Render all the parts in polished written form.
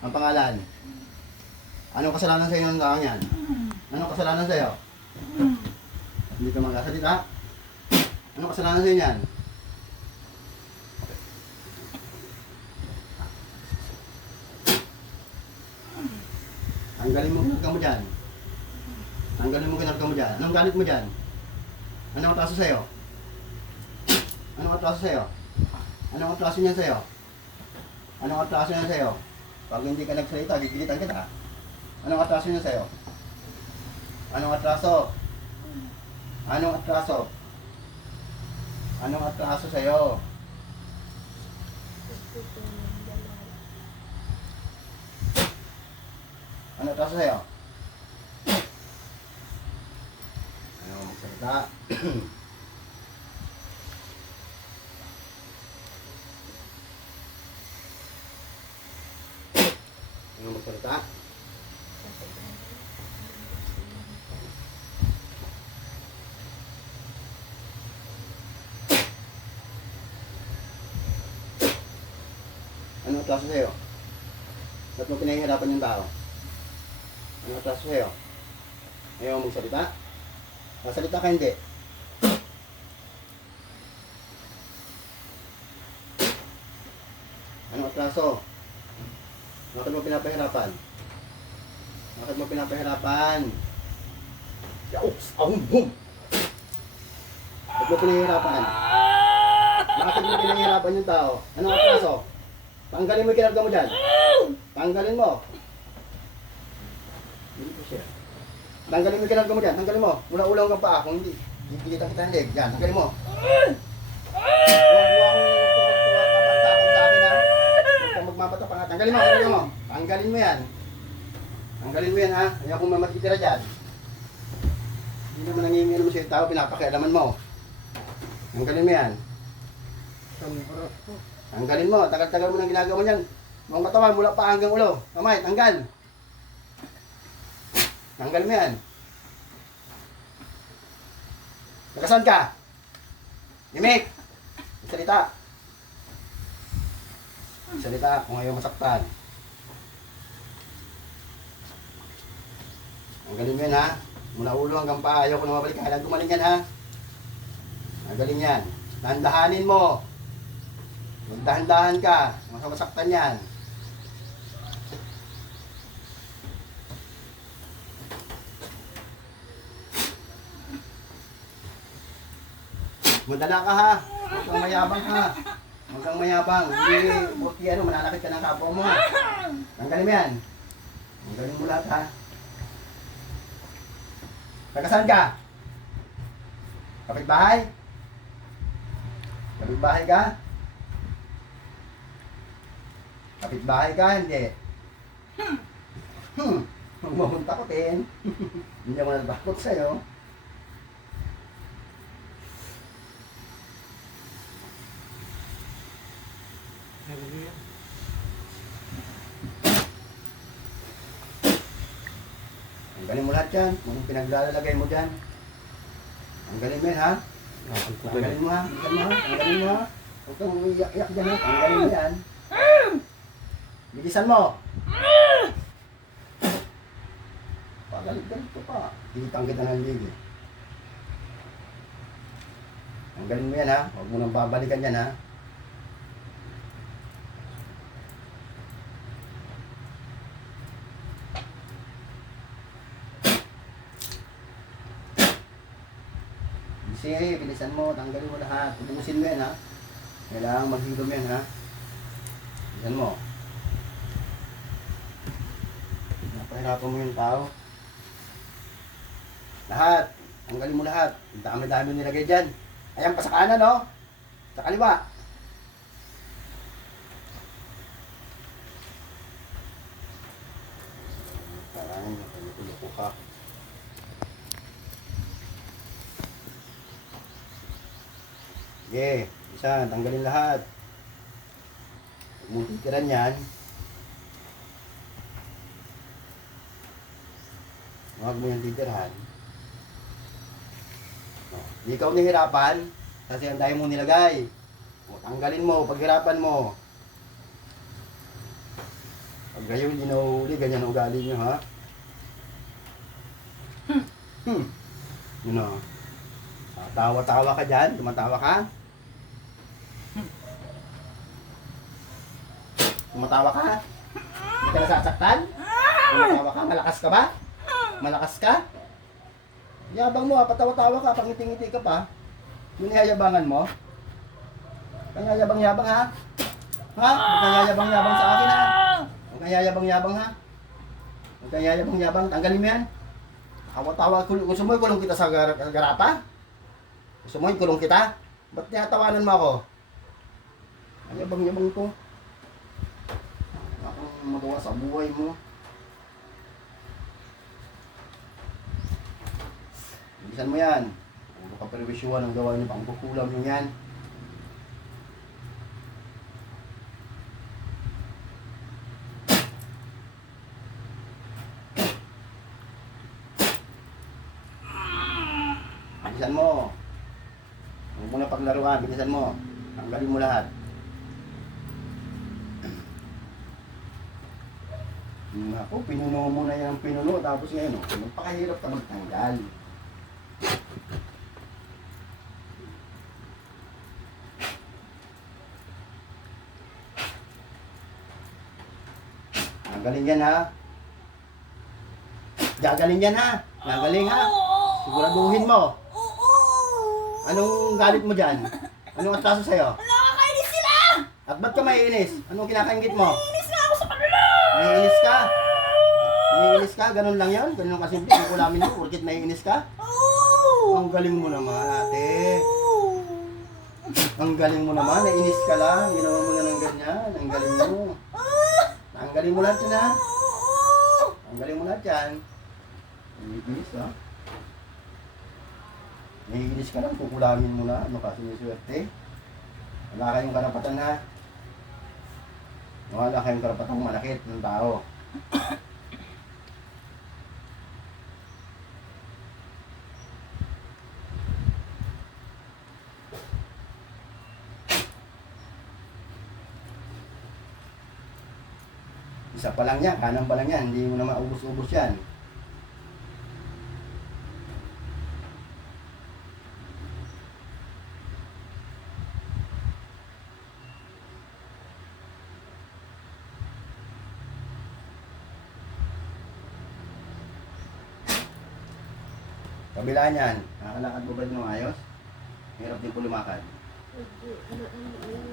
Ang pangalan. Anong kasalanan sa inyo ng taong yan? Anong kasalanan sa iyo? Hindi ka magkasalita? Anong kasalanan sa inyo yan? Tanggalin mo kinarga mo dyan. Tanggalin mo kinarga mo dyan. Anong galit mo dyan? Anong atraso sa iyo? Anong atraso sa iyo? Anong atraso niyan sa iyo? Anong atraso niyan sa iyo? Pag hindi ka nagsalita, gigilitan kita. Anong atraso niyan sa iyo? Anong atraso? Anong atraso? Anong atraso sa iyo? Anong atraso sa iyo? Ano magsalita? Ano magsalita? Ano atraso sa iyo? Ba't mo pinahihirapan yung tao? Ano atraso sa iyo? Ayaw mo magsalita? Masalita ka hindi? Ano atraso? Bakit mo pinapahirapan? Bakit mo pinapahirapan? Yauks! Ahum! Hum! Bakit mo pinahihirapan? Bakit mo pinahihirapan yung tao? Ano atraso? Tanggalin mo yung kinarga mo dyan. Tanggalin mo. Hindi po siya. Tanggalin mo yung kinarga mo dyan. Tanggalin mo. Mula-ulaw kang paa. Kung hindi, pipilitan kita ng leg. Yan, tanggalin mo. Magmamata pa nga. Tanggalin mo, tanggalin mo. Tanggalin mo yan. Tanggalin mo yan ha. Ayaw kong mamatitira dyan. Hindi naman nanginginom mo sa'yo tao, pinapakialaman mo. Tanggalin mo yan. Tanggalin mo, tagal-tagal mo nang ginagawa mo yan. Mga katawan mula pa hanggang ulo. Kamay, tanggal. Tanggal mo yan. Nakasan ka? Yimik! Salita. Salita kung ayaw masaktan. Tanggalin mo yan ha. Mula ulo hanggang paa. Ayaw ko na mabalik. Kailan gumaling yan ha. Tanggalin yan. Dahan-dahanin mo. Magdahan-dahan ka. Masaktan yan. Madala ka ha. Huwag kang mayabang ha. Huwag kang mayabang. Hindi, buti ano, mananakit ka ng kapwa mo. Tanggalin mo yan. Tanggalin mo lahat ha. Taga-saan ka? Kapitbahay? Kapitbahay ka? Kapitbahay ka? Hindi. Huwag mo akong takutin. Hindi ako natatakot sa'yo. Tanggalin mo lahat yan. Kung pinaglalagay mo dyan. Tanggalin mo yan ha. Tanggalin mo ha. Tanggalin mo ha. Huwag kang iyak-iyak dyan ha. Tanggalin mo yan. Bilisan mo. Pagalit-galit ko pa. Hitang kita ng ligid. Tanggalin mo yan ha. Huwag mo nang babalikan yan ha. Sige, bilisan mo, tanggalin mo lahat. Ubusin mo yan ha. Kailangan maghilom yan ha. Bilisan mo. Napahirapan mo yung tao. Lahat. Tanggalin mo lahat. Ang dami-dami nilagay dyan. Ayan pa sa kanan no? Sa kaliwa. Parang nakulo ka. Sige, isa, tanggalin lahat. Huwag mong titiran yan. Huwag mo yung titirahan. Hindi ikaw nahirapan kasi ang dahil mo nilagay. O, tanggalin mo, paghirapan mo. Pag Kayo hindi nahuli, ganyan ang ugali nyo, ha? Yun o. Tawa-tawa ka dyan, tumatawa ka. Tumatawa ka? Hindi ka nasasaktan? Tumatawa ka? Malakas ka ba? Malakas ka? Yabang mo ha, patawa-tawa ka, pangiti-ngiti ka pa. Yung niyayabangan mo? Kaya yabang-yabang ha? Ha? Huwag kang yayabang-yabang sa akin ha? Huwag kang yayabang-yabang ha? Huwag kang yayabang-yabang, tanggalin mo yan. Tawa-tawa, gusto mo ikulong kita sa garapa? Gusto mo ikulong kita? Ba't niyatawanan mo ako? Ang yabang-yabang ko. Wala kang magawa sa buhay mo. Bilisan mo yan. Huwag ka perwisyuhan ang gawa niyo, pangkukulam nyo yan. Bilisan mo. Huwag mo na paglaruan, bilisan mo. Tanggalin mo lahat. Ako, pinuno mo na yan ang pinuno. Tapos ngayon, magpakahirap ka magtanggal. Gagaling yan ha. Gagaling yan ha. Gagaling ha. Siguraduhin mo. Anong galit mo dyan? Anong atraso sa'yo? Nakakainis sila! At ba't ka maiinis? Anong kinakaingit mo? Naiinis na ako sa kanila! Naiinis ka? Naiinis ka? Ganun lang yun? Ganun lang kasimple. Kung kulamin mo, urkit naiinis ka? Ang galing mo naman, ate. Ang galing mo naman. Naiinis ka lang. Ginawa mo na ng ganyan. Ang galing mo. Ang galing mo lahat yan, ha? Ang galing mo lahat yan. Naiinis, ha? Naiinis ka lang, kukulamin mo na. Ano ka, siniswerte? Wala kayong karapatan, ha? Wala kayong karapatang manakit ng tao. Isa pa lang yan, kanan pa lang yan. Hindi mo na maubos-ubos yan. Kabila niyan, nakakalakad mo ba din ng ayos? Hirap din po lumakad.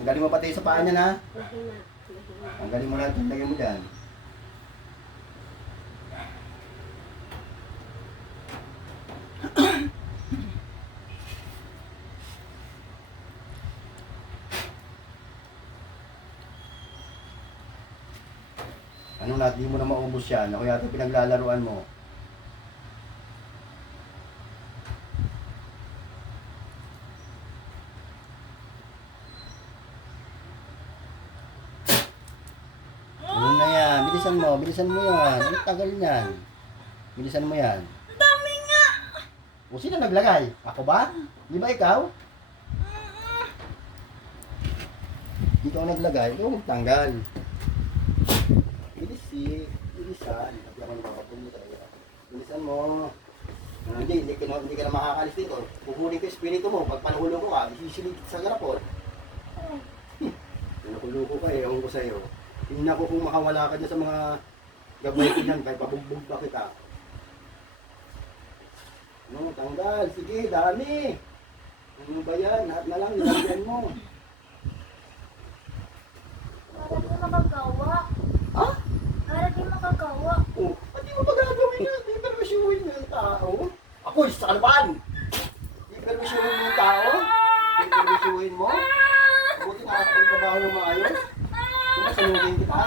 Tanggalin mo pati sa paa niyan, ha? Tanggalin mo lahat, lagyan mo dyan. Ano na, di mo na maubos yan. Ako yata pinaglalaruan mo. Ano na yan? Bilisan mo yan. Ano tagal niyan? Bilisan mo yan. Ang dami nga! O sino naglagay? Ako ba? Di ba ikaw? Ikaw naglagay, ikaw magtanggal. Bilisan. Hindi ako napapapunin sa'yo. Bilisan mo. Hindi ka na makakalis dito. Puhuli ko yung espiritu mo. Pag panuhulo ko ka, isisilid sa garapon. Nakulo ko ka eh, ewan ko sa'yo. Hindi na ako kung makawala ka dyan sa mga gabay ko dyan, kahit pabugbog pa kita. Ano, tanggal. Sige, dami. Ano ba yan? Lahat na lang, nilagyan mo. Para di makagawa. Ha? Para di makagawa. Oh, ba't di mo ba gagawin yan? Di permisyuhin mo yung tao. Apoy, sa kalban! Di permisyuhin mo yung tao? Di permisyuhin mo? Mabuti nakakapagtrabaho ng maayos? Sumasalugin kita?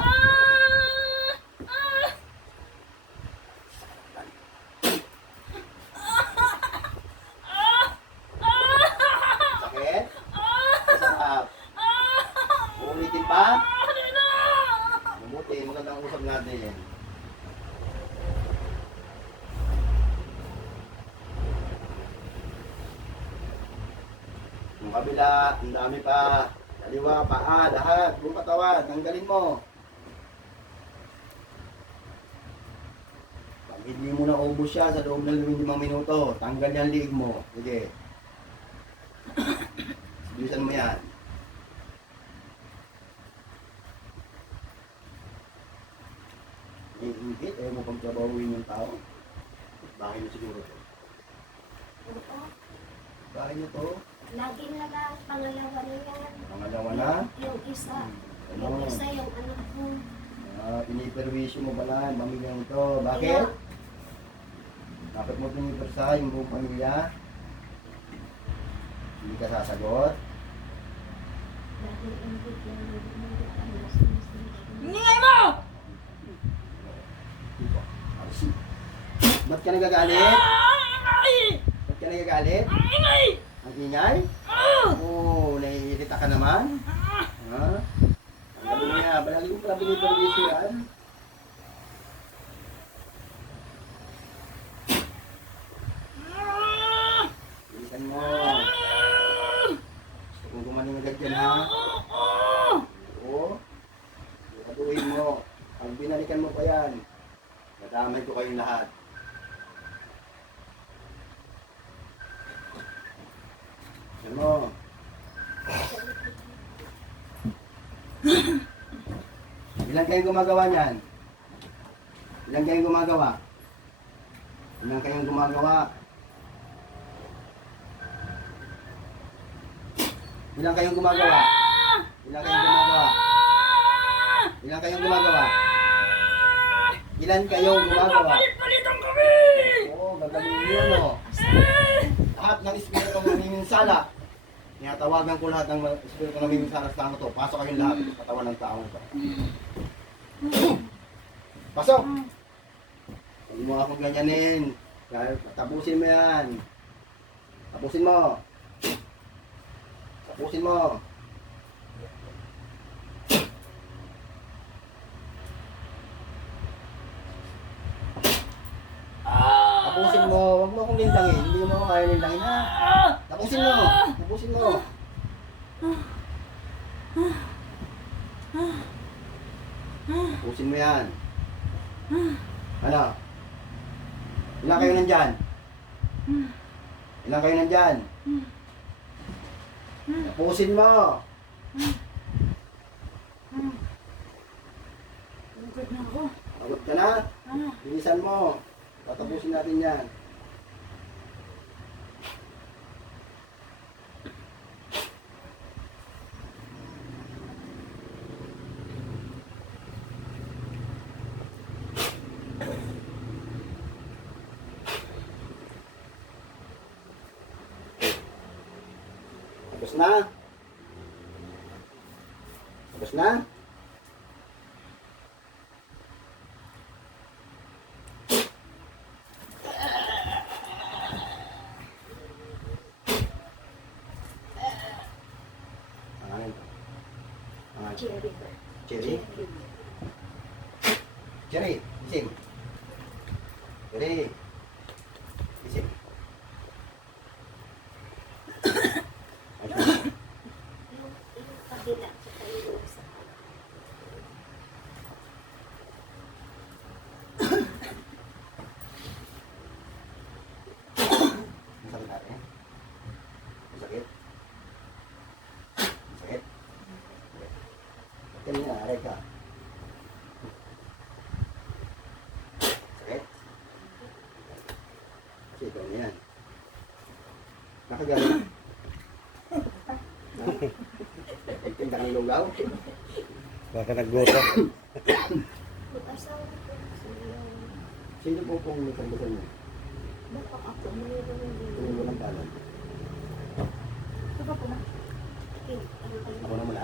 Sakit? Masarap? Uulitin pa? Mabuti, magandang usap natin. Yung kabila, ang dami pa. Kaliwa, paa, lahat. Buong katawan, tanggalin mo. Hindi mo na ubos siya sa loob ng 5 minuto. Tanggal yung liig mo. Sige. Bilisan mo yan. Iingit, ayaw mo pagtrabawin yung tao. Bakit nyo siguro to? Oo. Bakit nyo to? Lagi na lang. Pangalawa na yan. Pangalawa na? Yung isa. Ano? Yung isa yung anak ko. Piniperwisyo mo ba na yung pamilyang ito? Bakit? Bakit mo pinipersa yung buong pamilya? Hindi ka sasagot? Lagi ingit lang. Ingay mo! Ba't ka nagagalit? Ingay! Ba't ka nagagalit? Ingay! Ang ingay? Oo, naiirita ka naman? Ha? Ang gabi niya, balagi mo pala piniperwisyo yan. Bilisan mo. Gusto kong gumaling agad yan ha? Oo. Siguraduhin mo. Pag binalikan mo pa yan, nadamay ko kayong lahat. Ano? Ilan kayong gumagawa niyan? Ilan kayong gumagawa? Ilan kayong gumagawa? Ilan kayong gumagawa? Ilan kayong gumagawa? Ilan kayong gumagawa? Ilan kayong gumagawa? Palit-palitan kami! Oo, gagawin niyo, no? Lahat ng espiritu ng namiminsala. Tinatawagan ko lahat ng espiritu ng namiminsala sa tao to. Pasok kayong lahat sa katawan ng tao ito. Pasok! Huwag mo akong ganyanin. Tapusin mo yan. Tapusin mo. Tapusin mo. Tapusin mo. Huwag mo akong lindangin. Hindi mo ako kaya lindangin, ha? Tapusin mo. Tapusin mo. Tapusin mo yan. Ano? Ilan kayo nandyan? Ilan kayo nandyan? Tapusin mo. Pagod na ako. Pagod ka na? Bilisan mo. Tatapusin natin yan. Tapos na? Tapos na? Cherry. Cherry? Cherry, ising. Cherry. Ising. Yung kabila. Tsaka yung isa. Masakit natin. Masakit. Masakit. Kanina, aray ka. Sakit. Kasi ikaw na yan. Nakagaling. Tinda kang lugaw. Baka nagluto. Mag-asawa ko. Sino po pong nagkambutan mo? Baka ako. Mayroon din. Kung walang kalan. Ito pa po na. Ano Ako na mula.